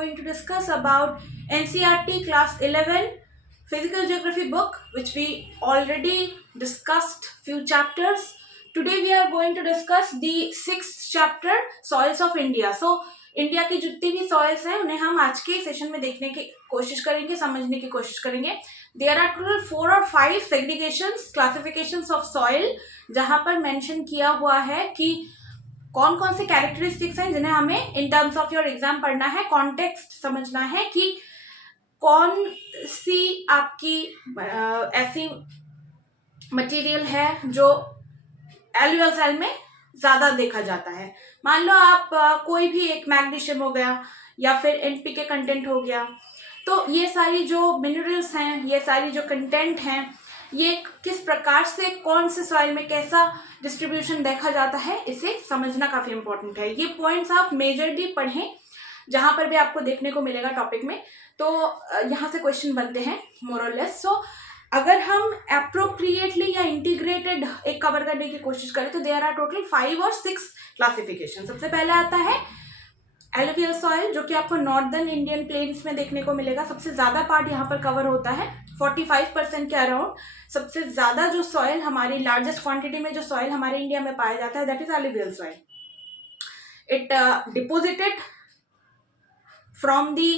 going to discuss about NCERT Class 11 Physical Geography book, which we already discussed few chapters. Today we are going to discuss the 6th chapter, Soils of India. So India की जितनी भी soils हैं उन्हें हम आज के session में देखने की कोशिश करेंगे, समझने की कोशिश करेंगे. देयर आर टोटल 4 और 5 सेग्रीगेशंस, क्लासिफिकेशंस ऑफ सॉइल, जहां पर मेंशन किया हुआ है कि कौन कौन से कैरेक्टरिस्टिक्स हैं जिन्हें हमें in terms of your exam पढ़ना है, कॉन्टेक्स्ट समझना है कि कौन सी आपकी ऐसी मटेरियल है जो एलुवियल सॉइल में ज्यादा देखा जाता है. मान लो आप कोई भी एक मैग्नीशियम हो गया या फिर एनपीके कंटेंट हो गया, तो ये सारी जो मिनरल्स हैं, ये सारी जो कंटेंट हैं, ये किस प्रकार से कौन से सॉइल में कैसा डिस्ट्रीब्यूशन देखा जाता है, इसे समझना काफी इंपॉर्टेंट है. ये पॉइंट्स आप मेजरली पढ़ें, जहां पर भी आपको देखने को मिलेगा टॉपिक में, तो यहाँ से क्वेश्चन बनते हैं मोर और लेस. सो अगर हम अप्रोप्रिएटली या इंटीग्रेटेड एक कवर करने की कोशिश करें तो देयर आर टोटल 5 और 6 क्लासिफिकेशन. सबसे पहले आता है एलुवियल सॉइल, जो कि आपको नॉर्दर्न इंडियन प्लेन्स में देखने को मिलेगा. सबसे ज्यादा पार्ट यहाँ पर कवर होता है, 45% के अराउंड. सबसे ज्यादा जो सॉइल हमारी लार्जेस्ट क्वांटिटी में जो सॉइल हमारे इंडिया में पाया जाता है, that is alluvial soil. It deposited from the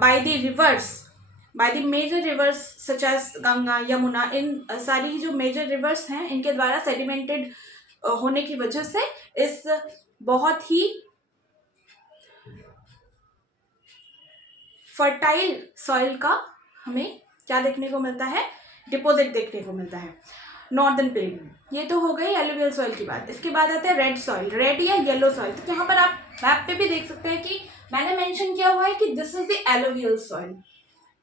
by the rivers, by the major rivers such as Ganga, Yamuna. इन सारी जो मेजर रिवर्स हैं इनके द्वारा सेडिमेंटेड होने की वजह से इस बहुत ही फर्टाइल सॉइल का हमें क्या देखने को मिलता है, डिपोजिट देखने को मिलता है नॉर्दर्न प्लेन में. ये तो हो गई एलुवियल सॉइल की बात. इसके बाद आता है रेड सॉइल, रेड या येलो सॉइल. तो यहाँ पर आप मैप पे भी देख सकते हैं कि मैंने मेंशन किया हुआ है कि this is the alluvial soil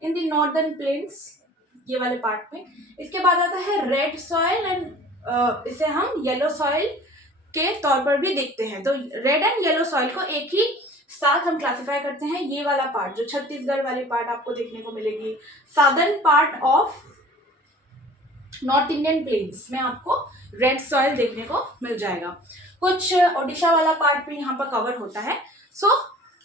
in the northern plains, ये वाले पार्ट में. इसके बाद आता है रेड सॉइल एंड इसे हम येलो सॉइल के तौर पर भी देखते हैं. तो रेड एंड येलो सॉइल को एक ही साथ हम क्लासिफाई करते हैं. ये वाला पार्ट जो छत्तीसगढ़ वाली पार्ट आपको देखने को मिलेगी, southern part of north Indian plains में आपको रेड सॉइल देखने को मिल जाएगा. कुछ ओडिशा वाला पार्ट भी यहाँ पर कवर होता है. सो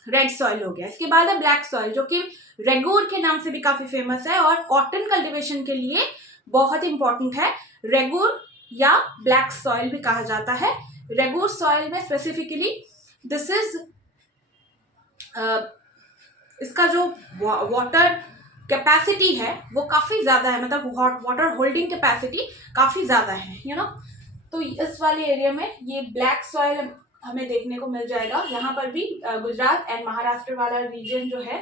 रेड सॉइल हो गया. इसके बाद है ब्लैक सॉइल, जो कि रेगूर के नाम से भी काफी फेमस है और कॉटन कल्टीवेशन के लिए बहुत इंपॉर्टेंट है. रेगूर या ब्लैक सॉइल भी कहा जाता है. रेगूर सॉइल में स्पेसिफिकली दिस इज इसका जो वाटर कैपेसिटी है वो काफी ज्यादा है, मतलब वाटर होल्डिंग कैपेसिटी काफी ज्यादा है, यू नो. तो इस वाले एरिया में ये ब्लैक सॉइल हमें देखने को मिल जाएगा. यहाँ पर भी गुजरात एंड महाराष्ट्र वाला रीजन जो है,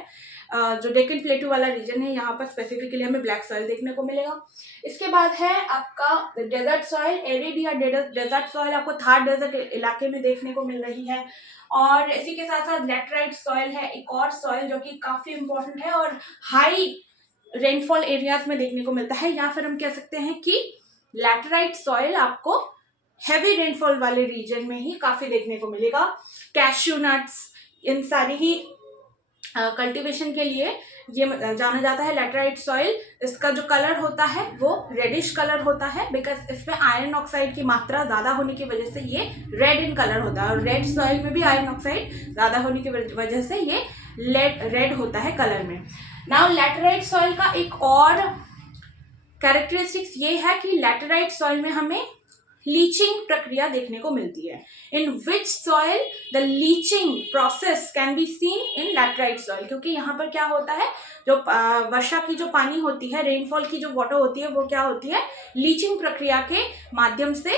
जो डेक्कन प्लेटू वाला रीजन है, यहाँ पर स्पेसिफिकली हमें ब्लैक सॉइल देखने को मिलेगा. इसके बाद है आपका desert soil. Arid desert soil आपको थार डेजर्ट इलाके में देखने को मिल रही है. और इसी के साथ साथ लैटराइट सॉइल है, एक और सॉइल जो कि काफी इंपॉर्टेंट है और हाई रेनफॉल एरियाज में देखने को मिलता है. या फिर हम कह सकते हैं कि लैटराइट सॉइल आपको हैवी रेनफॉल वाले रीजन में ही काफी देखने को मिलेगा. कैश्यू नट्स, इन सारी ही कल्टीवेशन के लिए ये जाना जाता है लैटराइट सॉइल. इसका जो कलर होता है वो रेडिश कलर होता है, बिकॉज इसमें आयरन ऑक्साइड की मात्रा ज्यादा होने की वजह से ये रेड इन कलर होता है. और रेड सॉइल में भी आयरन ऑक्साइड ज्यादा होने की वजह से ये रेड होता है कलर में. नाउ लैटराइट सॉइल का एक और कैरेक्टरिस्टिक्स ये है कि लैटराइट सॉइल में हमें लीचिंग प्रक्रिया देखने को मिलती है. In which soil the leaching process can be seen in laterite soil. क्योंकि यहाँ पर क्या होता है, जो वर्षा की जो पानी होती है, रेनफॉल की जो वाटर होती है, वो क्या होती है, लीचिंग प्रक्रिया के माध्यम से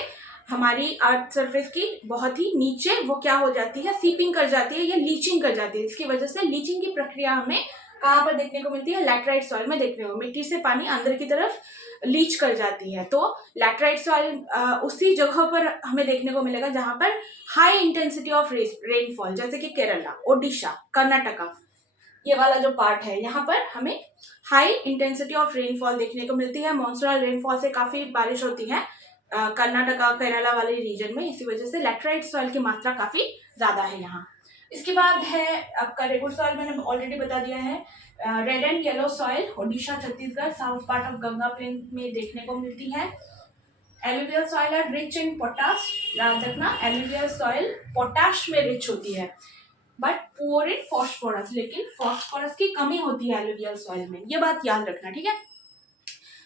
हमारी अर्थ सरफेस की बहुत ही नीचे वो क्या हो जाती है, सीपिंग कर जाती है या लीचिंग कर जाती है. इसकी वजह से लीचिंग की प्रक्रिया हमें कहाँ पर देखने को मिलती है, लैटराइट सॉइल में देखने को. मिट्टी से पानी अंदर की तरफ लीच कर जाती है. तो लैटराइट सॉइल उसी जगह पर हमें देखने को मिलेगा जहां पर हाई इंटेंसिटी ऑफ रेनफॉल, जैसे कि केरला, ओडिशा, कर्नाटका, ये वाला जो पार्ट है, यहाँ पर हमें हाई इंटेंसिटी ऑफ रेनफॉल देखने को मिलती है. मॉनसूनल रेनफॉल से काफी बारिश होती है कर्नाटका, केरला वाले रीजन में. इसी वजह से लैटराइट सॉइल की मात्रा काफी ज्यादा है यहाँ. इसके बाद है आपका रेगुलर सॉइल, मैंने ऑलरेडी बता दिया है. Red and yellow soil Odisha, Chhattisgarh, south part of Ganga plain में देखने को मिलती है. Alluvial soil are rich in potash, याद रखना एलुवियल सॉइल पोटाश में रिच होती है. बट पुअर इन फॉस्फोरस, लेकिन फॉस्फोरस की कमी होती है एलुवियल सॉइल में, ये बात याद रखना, ठीक है।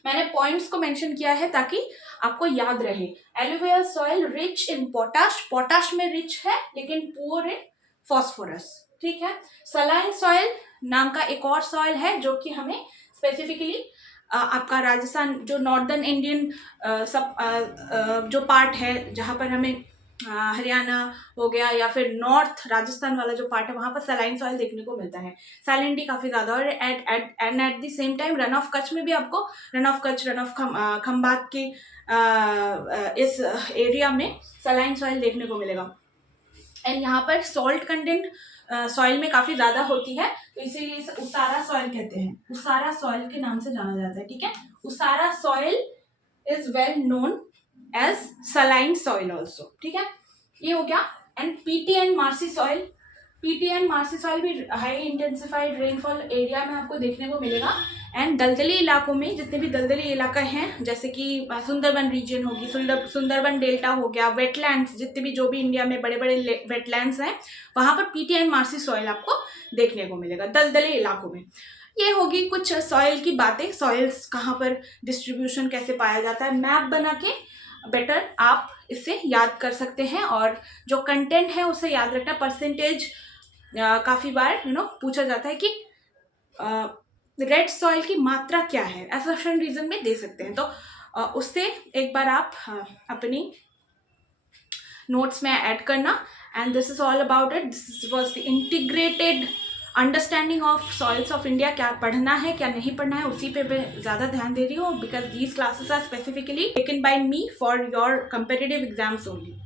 मैंने पॉइंट्स को मेंशन किया है ताकि आपको याद रहे। Alluvial soil rich in potash, potash में रिच है लेकिन पुअर इन फॉस्फोरस, ठीक है। सलाइन सॉइल नाम का एक और सॉइल है जो कि हमें स्पेसिफिकली आपका राजस्थान जो नॉर्दर्न इंडियन सब जो पार्ट है जहाँ पर हमें हरियाणा हो गया या फिर नॉर्थ राजस्थान वाला जो पार्ट है वहाँ पर सलाइन सॉइल देखने को मिलता है, सैलिनिटी काफ़ी ज़्यादा। और at the same time run of Kutch में भी आपको run of Kutch, run of Khambhat के इस एरिया में सलाइन सॉइल देखने को मिलेगा। एंड यहाँ पर सॉल्ट कंटेंट सॉइल में काफ़ी ज़्यादा होती है, तो इसीलिए इसे उसारा सॉइल कहते हैं, उसारा सॉइल के नाम से जाना जाता है, ठीक है। उसारा soil is well known as saline soil also, ठीक है। ये हो गया। And peaty and marshy soil, peaty and marshy soil भी हाई इंटेंसिफाइड रेनफॉल एरिया में आपको देखने को मिलेगा। एंड दलदली इलाकों में जितने भी दलदली इलाका हैं जैसे कि सुंदरबन रीजन होगी, सुंदरबन डेल्टा हो गया, वेटलैंड्स, जितने भी जो भी इंडिया में बड़े बड़े वेटलैंड्स हैं वहाँ पर पीटी एंड मार्सी सॉइल आपको देखने को मिलेगा दलदली इलाकों में। ये होगी कुछ सॉइल की बातें, सॉइल्स कहाँ पर डिस्ट्रीब्यूशन कैसे पाया जाता है, मैप बना के बेटर आप इसे याद कर सकते हैं। और जो कंटेंट है उसे याद रखना। परसेंटेज काफ़ी बार पूछा जाता है कि रेड सॉइल की मात्रा क्या है, एसर्शन रीजन में दे सकते हैं, तो उससे एक बार आप अपनी नोट्स में ऐड करना। And this is all about it, this was the integrated understanding of soils of India. क्या पढ़ना है क्या नहीं पढ़ना है उसी पे मैं ज़्यादा ध्यान दे रही हूँ, because these classes are specifically taken by me for your competitive exams only.